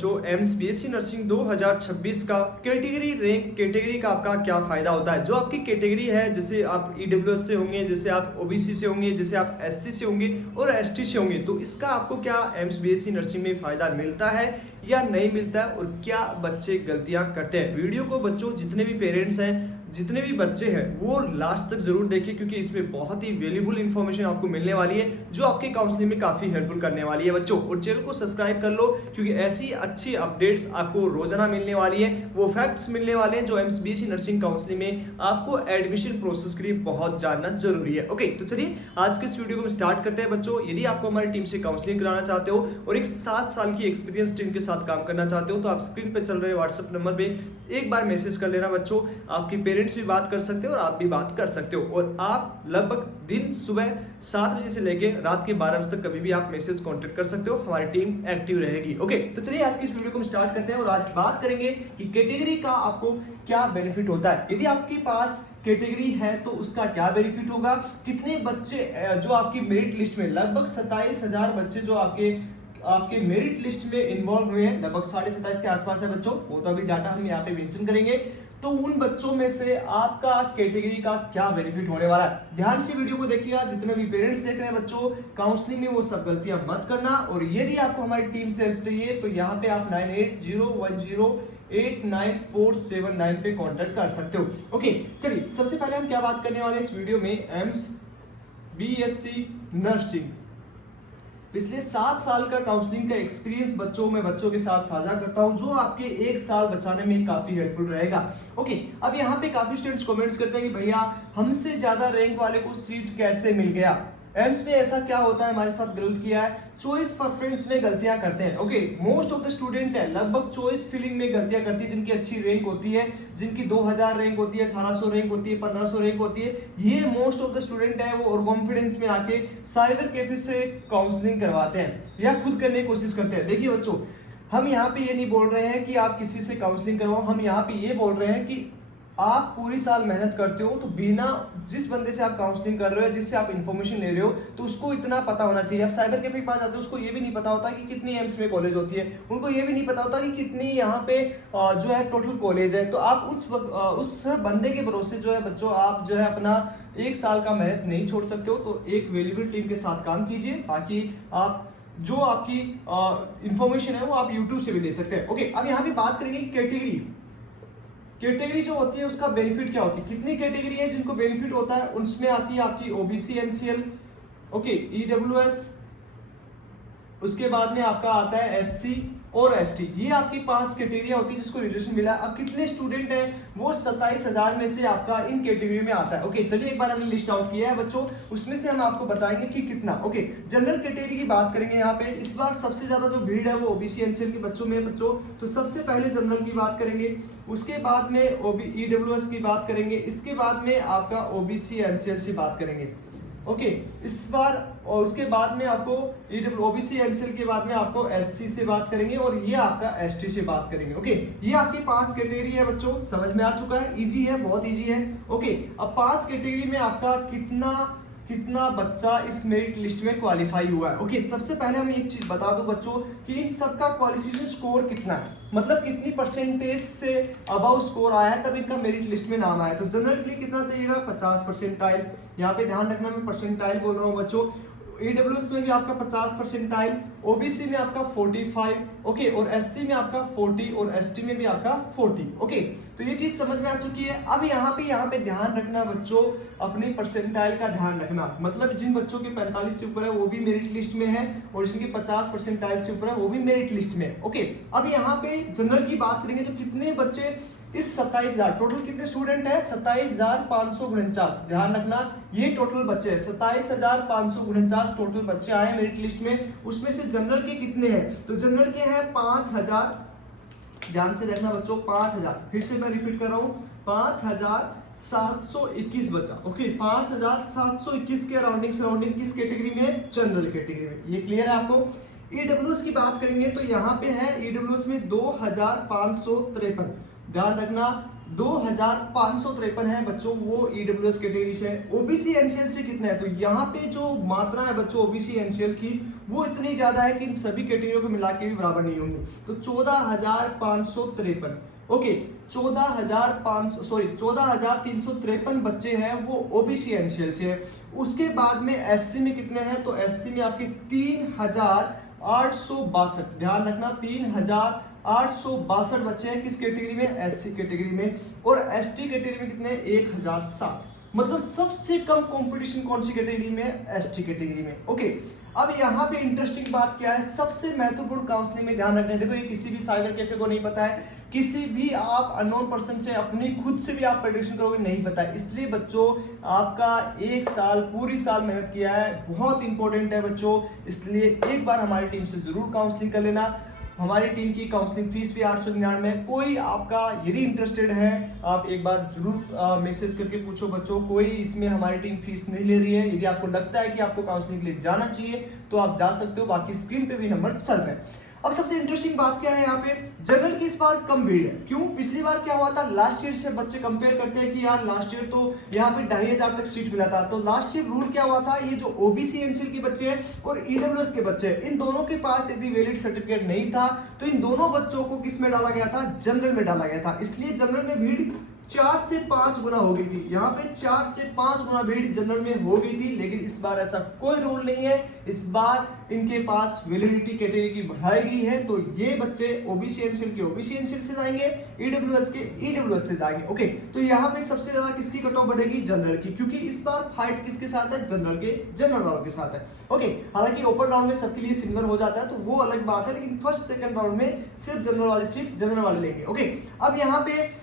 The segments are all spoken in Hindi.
जो एम्स बीएससी नर्सिंग 2026 का कैटेगरी रैंक कैटेगरी का आपका क्या फ़ायदा होता है। जो आपकी कैटेगरी है, जैसे आप ईडब्ल्यूएस से होंगे, जैसे आप ओबीसी से होंगे, जैसे आप एससी से होंगे और एसटी से होंगे, तो इसका आपको क्या एम्स बीएससी नर्सिंग में फ़ायदा मिलता है या नहीं मिलता है और क्या बच्चे गलतियां करते हैं। वीडियो को बच्चों जितने भी पेरेंट्स हैं, जितने भी बच्चे हैं, वो लास्ट तक जरूर देखें क्योंकि इसमें बहुत ही वैल्यूबल इंफॉर्मेशन आपको मिलने वाली है जो आपके काउंसलिंग में काफ़ी हेल्पफुल करने वाली है बच्चों। और चैनल को सब्सक्राइब कर लो क्योंकि ऐसी अच्छी अपडेट्स आपको रोजाना मिलने वाली है, वो फैक्ट्स मिलने वाले हैं जो एम्स बीएससी नर्सिंग काउंसलिंग में आपको एडमिशन प्रोसेस के लिए बहुत जानना जरूरी है। ओके, तो चलिए आज के इस वीडियो को हम स्टार्ट करते हैं बच्चों। यदि आपको हमारी टीम से काउंसलिंग कराना चाहते हो और एक 7 साल की एक्सपीरियंस टीम के साथ काम करना चाहते हो तो आप स्क्रीन पे चल रहे व्हाट्सएप नंबर पे एक बार मैसेज कर लेना बच्चों। आपके पेरेंट्स भी बात कर सकते हो और आप भी बात कर सकते हो और आप लगभग दिन सुबह 7 बजे से लेके रात के 12 बजे तक कभी भी आप मैसेज कांटेक्ट कर सकते हो, हमारी टीम एक्टिव रहेगी। ओके, तो चलिए आज की इस वीडियो को हम स्टार्ट करते हैं और आज बात करेंगे कि कैटेगरी का आपको क्या बेनिफिट होता है। यदि आपके पास कैटेगरी है तो उसका क्या बेनिफिट होगा, कितने बच्चे जो आपकी मेरिट लिस्ट में लगभग 27,000 बच्चे जो आपके मेरिट लिस्ट में इन्वॉल्व हुए हैं, लगभग 27,500 के आसपास है बच्चों, वो तो अभी डाटा हम यहाँ पे मेंशन करेंगे। तो उन बच्चों में से आपका कैटेगरी का क्या बेनिफिट होने वाला है, ध्यान से वीडियो को देखिएगा। जितने भी पेरेंट्स देख रहे हैं बच्चों, काउंसलिंग में वो सब गलतियां मत करना। और यदि आपको हमारी टीम से हेल्प चाहिए तो यहाँ पे आप 9801089479 पे कांटेक्ट कर सकते हो। ओके, चलिए सबसे पहले हम क्या बात करने वाले हैं इस वीडियो में, एम्स बीएससी नर्सिंग पिछले 7 साल का काउंसलिंग का एक्सपीरियंस बच्चों के साथ साझा करता हूं जो आपके 1 साल बचाने में काफी हेल्पफुल रहेगा। ओके, अब यहाँ पे काफी स्टूडेंट्स कमेंट्स करते हैं कि भैया हमसे ज्यादा रैंक वाले को सीट कैसे मिल गया, एम्स में ऐसा क्या होता है हमारे साथ गलत किया है, चॉइस प्रेफरेंस में गलतियां करते हैं। Okay, most of the student है लगभग चॉइस फिलिंग में गलतियां करती है, जिनकी अच्छी रैंक होती है, जिनकी 2000 रैंक होती है, 1800 रैंक होती है, 1500 रैंक होती है, ये मोस्ट ऑफ द स्टूडेंट है वो और कॉन्फिडेंस में आके साइबर कैफे से काउंसलिंग करवाते हैं या खुद करने की कोशिश करते हैं। देखिए बच्चों, हम यहाँ पे ये नहीं बोल रहे हैं कि आप किसी से काउंसलिंग करवाओ, हम यहाँ पे ये बोल रहे हैं कि आप पूरी साल मेहनत करते हो तो बिना जिस बंदे से आप काउंसलिंग कर रहे हो, जिससे आप इंफॉर्मेशन ले रहे हो, तो उसको इतना पता होना चाहिए। आप साइबर कैफे के पास जाते हो, उसको ये भी नहीं पता होता कि कितनी एम्स में कॉलेज होती है, उनको ये भी नहीं पता होता कि कितनी यहाँ पे जो है टोटल कॉलेज है। तो आप उस बंदे के भरोसे जो है बच्चों, आप जो है अपना 1 साल का मेहनत नहीं छोड़ सकते हो। तो एक वेल्युबल टीम के साथ काम कीजिए, बाकी आप जो आपकी इंफॉर्मेशन है वो आप यूट्यूब से भी ले सकते हैं। ओके, अब यहाँ पे बात करेंगे कैटेगरी जो होती है उसका बेनिफिट क्या होती है, कितनी कैटेगरी है जिनको बेनिफिट होता है। उसमें आती है आपकी ओबीसी एनसीएल, ओके, ईडब्ल्यूएस, उसके बाद में आपका आता है एससी और एसटी। ये आपकी 5 कैटेगरियां होती है जिसको रिजर्वेशन मिला। अब कितने स्टूडेंट हैं, वो 27,000 में से आपका इन कैटेगरी में आता है। ओके, चलिए एक बार हमने लिस्ट आउट किया है बच्चों, उसमें से हम आपको बताएंगे कि कितना। ओके, जनरल कैटेगरी की बात करेंगे यहाँ पे। इस बार सबसे ज्यादा जो भीड़ है वो ओबीसी एनसीएल के बच्चों में है बच्चों, तो सबसे पहले जनरल की बात करेंगे, उसके बाद में ईडब्ल्यूएस की बात करेंगे, इसके बाद में आपका ओबीसी एनसीएल से बात करेंगे। ओके, इस बार और उसके बाद में आपको ओबीसी एनसीएल के बाद में आपको एससी से बात करेंगे और ये आपका एसटी से बात करेंगे। ओके, ये आपकी 5 कैटेगरी है बच्चों, समझ में आ चुका है, इजी है, बहुत इजी है। ओके, अब 5 कैटेगरी में आपका कितना बच्चा इस मेरिट लिस्ट में क्वालिफाई हुआ है। ओके, सबसे पहले हम एक चीज बता दो बच्चों कि इन सबका क्वालिफिकेशन स्कोर कितना है, मतलब कितनी परसेंटेज से अबाउ स्कोर आया है तब इनका मेरिट लिस्ट में नाम आया। तो जनरल के लिए कितना चाहिएगा, 50 परसेंटाइल, यहाँ पे ध्यान रखना मैं परसेंटाइल बोल रहा हूँ बच्चों। ईडब्ल्यूएस में भी आपका 50 परसेंटाइल, ओबीसी में आपका 45, ओके, और एससी में आपका 40 और एसटी में भी आपका 40। ओके, तो ये चीज समझ में आ चुकी है। अब यहाँ पे ध्यान रखना बच्चों, अपनी परसेंटाइल का ध्यान रखना, मतलब जिन बच्चों के 45 से ऊपर है वो भी मेरिट लिस्ट में है और जिनके 50 परसेंटाइल से ऊपर है वो भी मेरिट लिस्ट में है। ओके, अब यहाँ पे जनरल की बात करेंगे तो कितने बच्चे इस 27,000, टोटल कितने स्टूडेंट है, 27,549, ध्यान रखना ये टोटल बच्चे हैं, 27,549 टोटल बच्चे आए मेरिट लिस्ट में। उसमें से जनरल के कितने हैं, तो जनरल के हैं 5,000, ध्यान से देखना बच्चों, 5,000, फिर से मैं रिपीट कर रहा हूँ, 5,721 बचा। ओके, 5,721 के सराउंडिंग किस कैटेगरी में, जनरल कैटेगरी में। ये क्लियर है आपको। ईडब्ल्यूएस की बात करेंगे तो यहाँ पे है ईडब्ल्यूएस में 2,553, ध्यान रखना 2553 है बच्चों, वो ईडब्ल्यूएस कैटेगरी से है। ओबीसी एनसीएल से कितना है, तो यहाँ पे जो मात्रा है बच्चों ओबीसी एनसीएल की वो इतनी ज्यादा है कि इन सभी कैटेगरियों को मिला के भी बराबर नहीं होंगे। तो 14,553, ओके 14,353 बच्चे हैं वो ओबीसी एनसीएल से है। उसके बाद में एससी में कितने हैं, तो एससी में आपके 3,862, ध्यान रखना 3,862 बच्चे हैं किस कैटेगरी में, एससी कैटेगरी में। और एसटी कैटेगरी में कितने, 1,060। मतलब सबसे कम कंपटीशन कौन सी कैटेगरी में, एसटी कैटेगरी में। ओके, अब यहाँ पे इंटरेस्टिंग बात क्या है, सबसे महत्वपूर्ण काउंसलिंग में ध्यान रखना है। देखो ये किसी भी साइबर कैफे को नहीं पता है, किसी भी आप अननोन पर्सन से अपनी खुद से भी आप प्रेडिक्शन करोगे, नहीं पता है। इसलिए बच्चों आपका एक साल पूरी साल मेहनत किया है, बहुत इंपॉर्टेंट है बच्चों, इसलिए एक बार हमारी टीम से जरूर काउंसलिंग कर लेना। हमारी टीम की काउंसलिंग फीस भी 899 है। कोई आपका यदि इंटरेस्टेड है आप एक बार जरूर मैसेज करके पूछो बच्चों, कोई इसमें हमारी टीम फीस नहीं ले रही है। यदि आपको लगता है कि आपको काउंसलिंग के लिए जाना चाहिए तो आप जा सकते हो, बाकी स्क्रीन पे भी नंबर चल रहे हैं। अब सबसे इंटरेस्टिंग बात क्या है, यहाँ पे जनरल की इस बार कम भीड़ है। क्यों, पिछली बार क्या हुआ था, लास्ट ईयर से बच्चे कंपेयर करते हैं कि यार लास्ट ईयर तो यहाँ पे 2,500 तक सीट मिला था। तो लास्ट ईयर रूल क्या हुआ था, ये जो ओबीसी एनसीएल के बच्चे हैं और ईडब्ल्यूएस के बच्चे हैं, इन दोनों के पास यदि वैलिड सर्टिफिकेट नहीं था तो इन दोनों बच्चों को किस में डाला गया था, जनरल में डाला गया था। इसलिए जनरल में भीड़ 4 से 5 गुना हो गई थी। यहाँ पे 4 से 5 गुना भीड़ जनरल में हो गई थी, लेकिन इस बार ऐसा कोई रूल नहीं है। इस बार इनके पास वैलिडिटी कैटेगरी की बढ़ाई गई है, तो ये बच्चे ओबीसी एनसीएल के ओबीसी एनसीएल से जाएंगे, ईडब्ल्यूएस के ईडब्ल्यूएस से जाएंगे। ओके, तो यहाँ पे सबसे ज्यादा किसकी कट ऑफ बढ़ेगी, जनरल की, क्योंकि इस बार फाइट किसके साथ है, जनरल वालों के साथ है। ओके, हालांकि ओपन राउंड में सबके लिए सिंगल हो जाता है तो वो अलग बात है, लेकिन फर्स्ट सेकंड राउंड में सिर्फ जनरल वाली सीट जनरल वाले लेंगे। ओके, अब यहाँ पे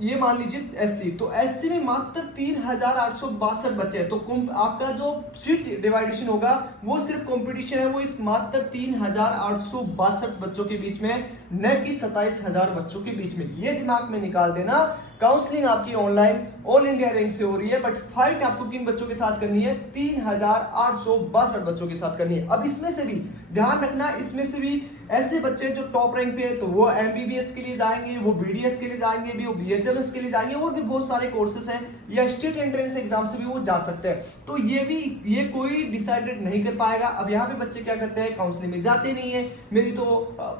ये मान लीजिए एससी, तो एससी में मात्र 3,862 बच्चे हैं। तो आपका जो सीट डिवाइडेशन होगा वो सिर्फ कंपटीशन है वो इस मात्र 3,862 बच्चों के बीच में, न कि 27,000 बच्चों के बीच में। ये दिमाग में निकाल देना। काउंसलिंग आपकी ऑनलाइन ऑल इंडिया रैंक से हो रही है, बट फाइट आपको किन बच्चों के साथ करनी है, 3,862 बच्चों के साथ करनी है। अब इसमें से भी ध्यान रखना, इसमें से भी ऐसे बच्चे जो टॉप रैंक पे है तो वो एमबीबीएस के लिए जाएंगे, वो बीडीएस के लिए जाएंगे, भी वो बीएचएमएस के लिए जाएंगे, और भी बहुत सारे कोर्सेज हैं, या स्टेट एंट्रेंस एग्जाम से भी वो जा सकते हैं। तो ये कोई डिसाइडेड नहीं कर पाएगा। अब यहाँ पे बच्चे क्या करते हैं, काउंसलिंग में जाते नहीं है, मेरी तो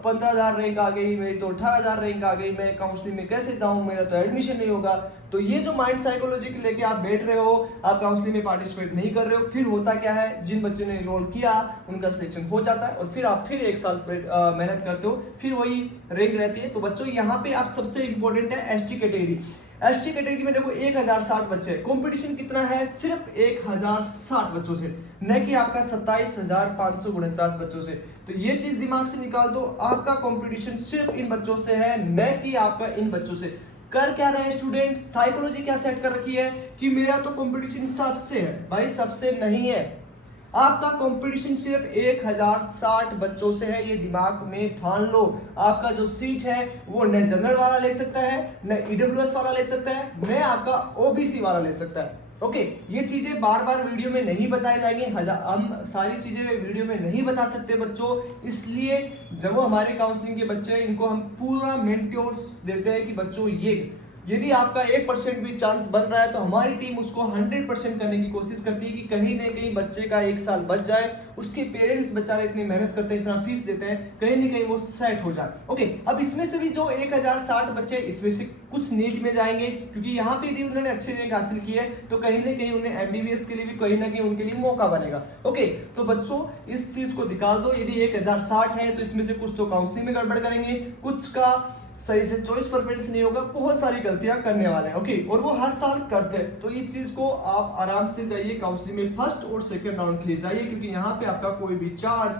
15,000 रैंक आ गई, मेरी तो 18,000 रैंक आ गई, मैं काउंसलिंग में कैसे जाऊं, मेरा तो एडमिशन नहीं होगा। तो ये जो माइंड साइकोलॉजी के लेके आप बैठ रहे हो, आप काउंसलिंग में पार्टिसिपेट नहीं कर रहे हो, फिर होता क्या है, जिन बच्चों ने एनरोल किया उनका सिलेक्शन हो जाता है और फिर आप फिर एक साल मेहनत करते हो, फिर वही रैंक रहती है। तो बच्चों यहाँ पे आप सबसे इंपॉर्टेंट है एसटी कैटेगरी। एसटी कैटेगरी में देखो 1,060 बच्चे, कंपटीशन कितना है, सिर्फ 1,060 बच्चों से, न कि आपका 27,549 बच्चों से। तो ये चीज दिमाग से निकाल दो, आपका कंपटीशन सिर्फ इन बच्चों से है, न कि आपका इन बच्चों से। कर क्या रहे हैं स्टूडेंट, साइकोलॉजी क्या सेट कर रखी है कि मेरा तो कंपटीशन सबसे है, भाई सबसे नहीं है। आपका कंपटीशन सिर्फ 1,060 बच्चों से है, ये दिमाग में ठान लो। आपका जो सीट है वो न जनरल वाला ले सकता है, न ईडब्ल्यूएस वाला ले सकता है, न आपका ओबीसी वाला ले सकता है। ओके, ये चीजें बार बार वीडियो में नहीं बताई जाएंगी, हम सारी चीजें वीडियो में नहीं बता सकते बच्चों, इसलिए जब वो हमारे काउंसलिंग के बच्चे हैं इनको हम पूरा मेंटोर्स देते हैं कि बच्चों ये यदि आपका 1% भी चांस बन रहा है तो हमारी टीम उसको 100% करने की कोशिश करती है कि कहीं ना कहीं बच्चे का एक साल बच जाए, उसके पेरेंट्स बेचारे इतनी मेहनत करते हैं, इतना फीस देते हैं, कहीं ना कहीं वो सेट हो जाए। ओके, अब इसमें से भी जो 1,060 बच्चे, इसमें से कुछ नीट में जाएंगे, क्योंकि यहाँ पे यदि उन्होंने अच्छे रैंक हासिल की है तो कहीं ना कहीं उन्हें एमबीबीएस के लिए भी कहीं ना कहीं उनके लिए मौका बनेगा। ओके, तो बच्चों इस चीज को निकाल दो, यदि 1,060 है तो इसमें से कुछ तो काउंसलिंग में गड़बड़ करेंगे, कुछ का सही से चॉइस परफॉर्मेंस नहीं होगा, बहुत सारी गलतियां करने वाले हैं। ओके, और वो हर साल करते हैं। तो इस चीज को आप आराम से जाइए काउंसलिंग में, फर्स्ट और सेकंड राउंड के लिए जाइए, क्योंकि यहाँ पे आपका कोई भी चार्ज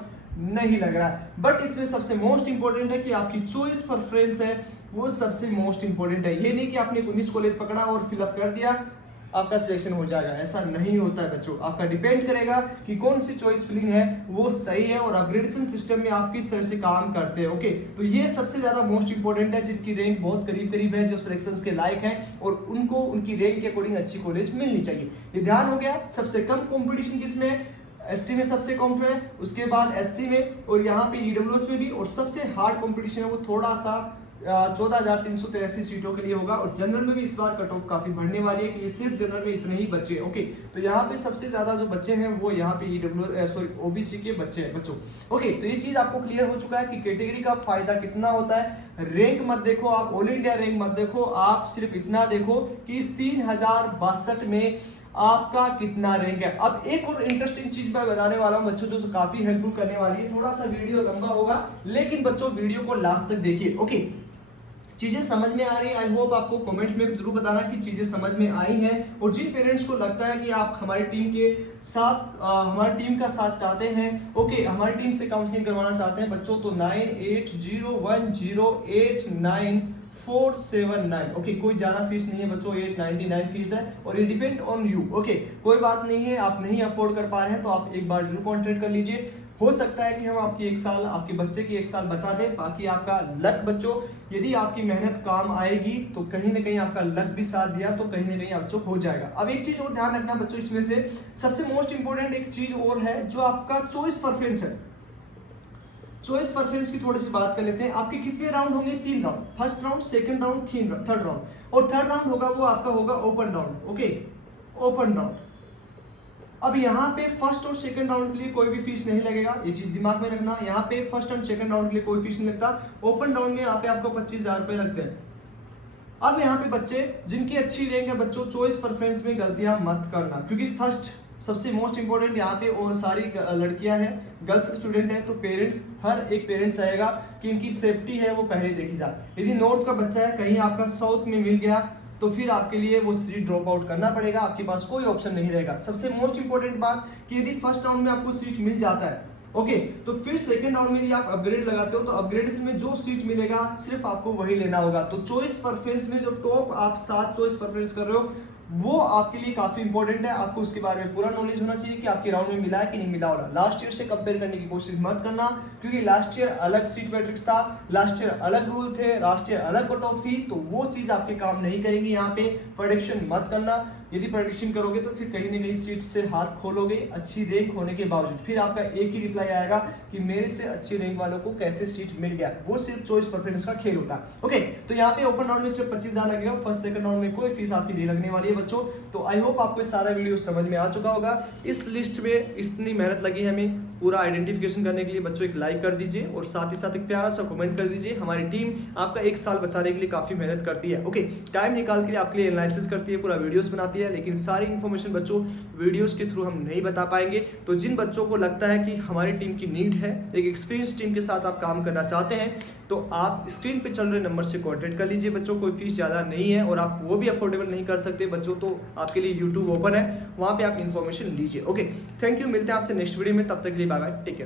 नहीं लग रहा है। बट इसमें सबसे मोस्ट इंपॉर्टेंट है कि आपकी चॉइस प्रेफरेंस है वो सबसे मोस्ट इंपॉर्टेंट है। ये नहीं कि आपने 19 कॉलेज पकड़ा और फिलअप कर दिया आपका सिलेक्शन हो जाएगा, ऐसा नहीं होता है बच्चों। आपका डिपेंड करेगा कि कौन सी चॉइस फिलिंग है वो सही है और अपग्रेडेशन सिस्टम में आप किस तरह से काम करते हैं। ओके, तो ये सबसे ज्यादा मोस्ट इंपॉर्टेंट है, जिनकी रैंक बहुत करीब करीब है, जो सिलेक्शंस के लायक हैं और उनको उनकी रैंक के अकॉर्डिंग अच्छी कॉलेज मिलनी चाहिए। ये ध्यान हो गया। सबसे कम कंपटीशन किसमें, एसटी में सबसे कम है, उसके बाद एससी में और यहाँ पे ईडब्ल्यूएस में भी, और सबसे हार्ड कंपटीशन है वो थोड़ा सा 14,383 सीटों के लिए होगा। और जनरल में भी इस बार कट ऑफ काफी बढ़ने वाली है क्योंकि सिर्फ जनरल में इतने ही बच्चे। ओके, तो यहाँ पे सबसे ज्यादा जो बच्चे हैं वो यहाँ पे ओबीसी के बच्चे हैं बच्चों। ओके, तो ये चीज आपको क्लियर हो चुका है कि कैटेगरी का फायदा कितना होता है। रैंक मत देखो आप, ऑल इंडिया रैंक मत देखो आप, सिर्फ इतना देखो कि इस 3062 में आपका कितना रैंक है। अब एक और इंटरेस्टिंग चीज मैं बताने वाला हूं बच्चों, जो काफी हेल्पफुल करने वाली है। थोड़ा सा वीडियो लंबा होगा लेकिन बच्चों वीडियो को लास्ट तक देखिए। ओके, चीजें समझ में आ रही है? आई होप आपको कमेंट में जरूर बताना कि चीजें समझ में आई हैं। और जिन पेरेंट्स को लगता है कि आप हमारी टीम के साथ हमारी टीम का साथ चाहते हैं, ओके, हमारी टीम से काउंसलिंग करवाना चाहते हैं बच्चों, तो 9801089479। ओके, कोई ज्यादा फीस नहीं है बच्चों, 899 फीस है और ये डिपेंड ऑन यू। ओके, कोई बात नहीं है, आप नहीं अफोर्ड कर पा रहे हैं तो आप एक बार जरूर कॉन्टेक्ट कर लीजिए। हो सकता है कि हम आपकी एक साल, आपके बच्चे की एक साल बचा दें। बाकी आपका लक बच्चों, यदि आपकी मेहनत काम आएगी तो कहीं ना कहीं आपका लक भी साथ दिया तो कहीं ना कहीं बच्चों हो जाएगा। अब एक चीज और ध्यान रखना बच्चों, इसमें से सबसे मोस्ट इंपोर्टेंट एक चीज और है जो आपका चॉइस प्रेफरेंस है। चॉइस प्रेफरेंस की थोड़ी सी बात कर लेते हैं। आपके कितने राउंड होंगे? 3 round, first round, second round, third round. और थर्ड राउंड होगा वो आपका होगा open round. Okay, open round. अब यहाँ पे फर्स्ट और सेकंड राउंड के लिए कोई भी फीस नहीं लगेगा, ये चीज दिमाग में रखना। यहाँ पे फर्स्ट एंड सेकंड राउंड के लिए कोई फीस नहीं लगता। ओपन राउंड में यहाँ पे आपको 25,000 रुपए लगते हैं। अब यहाँ पे बच्चे जिनकी अच्छी रैंक है बच्चों, चॉइस प्रेफरेंस में गलतियां मत करना, क्योंकि फर्स्ट सबसे मोस्ट इंपोर्टेंट यहाँ पे और सारी लड़कियां हैं, गर्ल्स स्टूडेंट है, तो पेरेंट्स, हर एक पेरेंट्स चाहेगा कि इनकी सेफ्टी है वो पहले देखी जाए। यदि नॉर्थ का बच्चा है, कहीं आपका साउथ में मिल गया तो फिर आपके लिए वो सीट ड्रॉप आउट करना पड़ेगा, आपके पास कोई ऑप्शन नहीं रहेगा। सबसे मोस्ट इंपोर्टेंट बात कि यदि फर्स्ट राउंड में आपको सीट मिल जाता है, ओके, तो फिर सेकंड राउंड में यदि आप अपग्रेड लगाते हो तो अपग्रेड में जो सीट मिलेगा सिर्फ आपको वही लेना होगा। तो चॉइस प्रेफरेंस में जो टॉप आप 7 चॉइस प्रेफरेंस कर रहे हो वो आपके लिए काफी इंपॉर्टेंट है। आपको उसके बारे में पूरा नॉलेज होना चाहिए कि आपके राउंड में मिला है कि नहीं मिला होगा। लास्ट ईयर से कंपेयर करने की कोशिश मत करना, क्योंकि लास्ट ईयर अलग सीट मैट्रिक्स था, लास्ट ईयर अलग रूल थे, लास्ट ईयर अलग कट ऑफ थी, तो वो चीज आपके काम नहीं करेंगी। यहाँ पे प्रेडिक्शन मत करना, यदि प्रेडिक्शन करोगे तो फिर कहीं ना कहीं सीट से हाथ खोलोगे अच्छी रैंक होने के बावजूद। फिर आपका एक ही रिप्लाई आएगा कि मेरे से अच्छी रैंक वालों को कैसे सीट मिल गया। वो सिर्फ चॉइस प्रेफरेंस का खेल होता है। ओके, तो यहाँ पे ओपन राउंड में सिर्फ 25,000 लगेगा, फर्स्ट सेकंड राउंड में कोई फीस आपकी नहीं लगने वाली है बच्चों। तो आई होप आपको सारा वीडियो समझ में आ चुका होगा। इस लिस्ट में इतनी मेहनत लगी है हमें पूरा आइडेंटिफिकेशन करने के लिए बच्चों, एक लाइक कर दीजिए और साथ ही साथ एक प्यारा सा कमेंट कर दीजिए। हमारी टीम आपका एक साल बचाने के लिए काफी मेहनत करती है। ओके, टाइम निकाल के आपके लिए एनालिसिस करती है, पूरा वीडियोस बनाती है, लेकिन सारी इन्फॉर्मेशन बच्चों वीडियोस के थ्रू हम नहीं बता पाएंगे। तो जिन बच्चों को लगता है कि हमारी टीम की नीड है, एक एक्सपीरियंस टीम के साथ आप काम करना चाहते हैं, तो आप स्क्रीन पे चल रहे नंबर से कॉन्टेक्ट कर लीजिए बच्चों। कोई फीस ज़्यादा नहीं है और आप वो भी अफोर्डेबल नहीं कर सकते बच्चों, तो आपके लिए यूट्यूब ओपन है, वहाँ पे आप इन्फॉर्मेशन लीजिए। ओके, थैंक यू, मिलते हैं आपसे नेक्स्ट वीडियो में, तब तक के लिए बाय बाय, टेक केयर।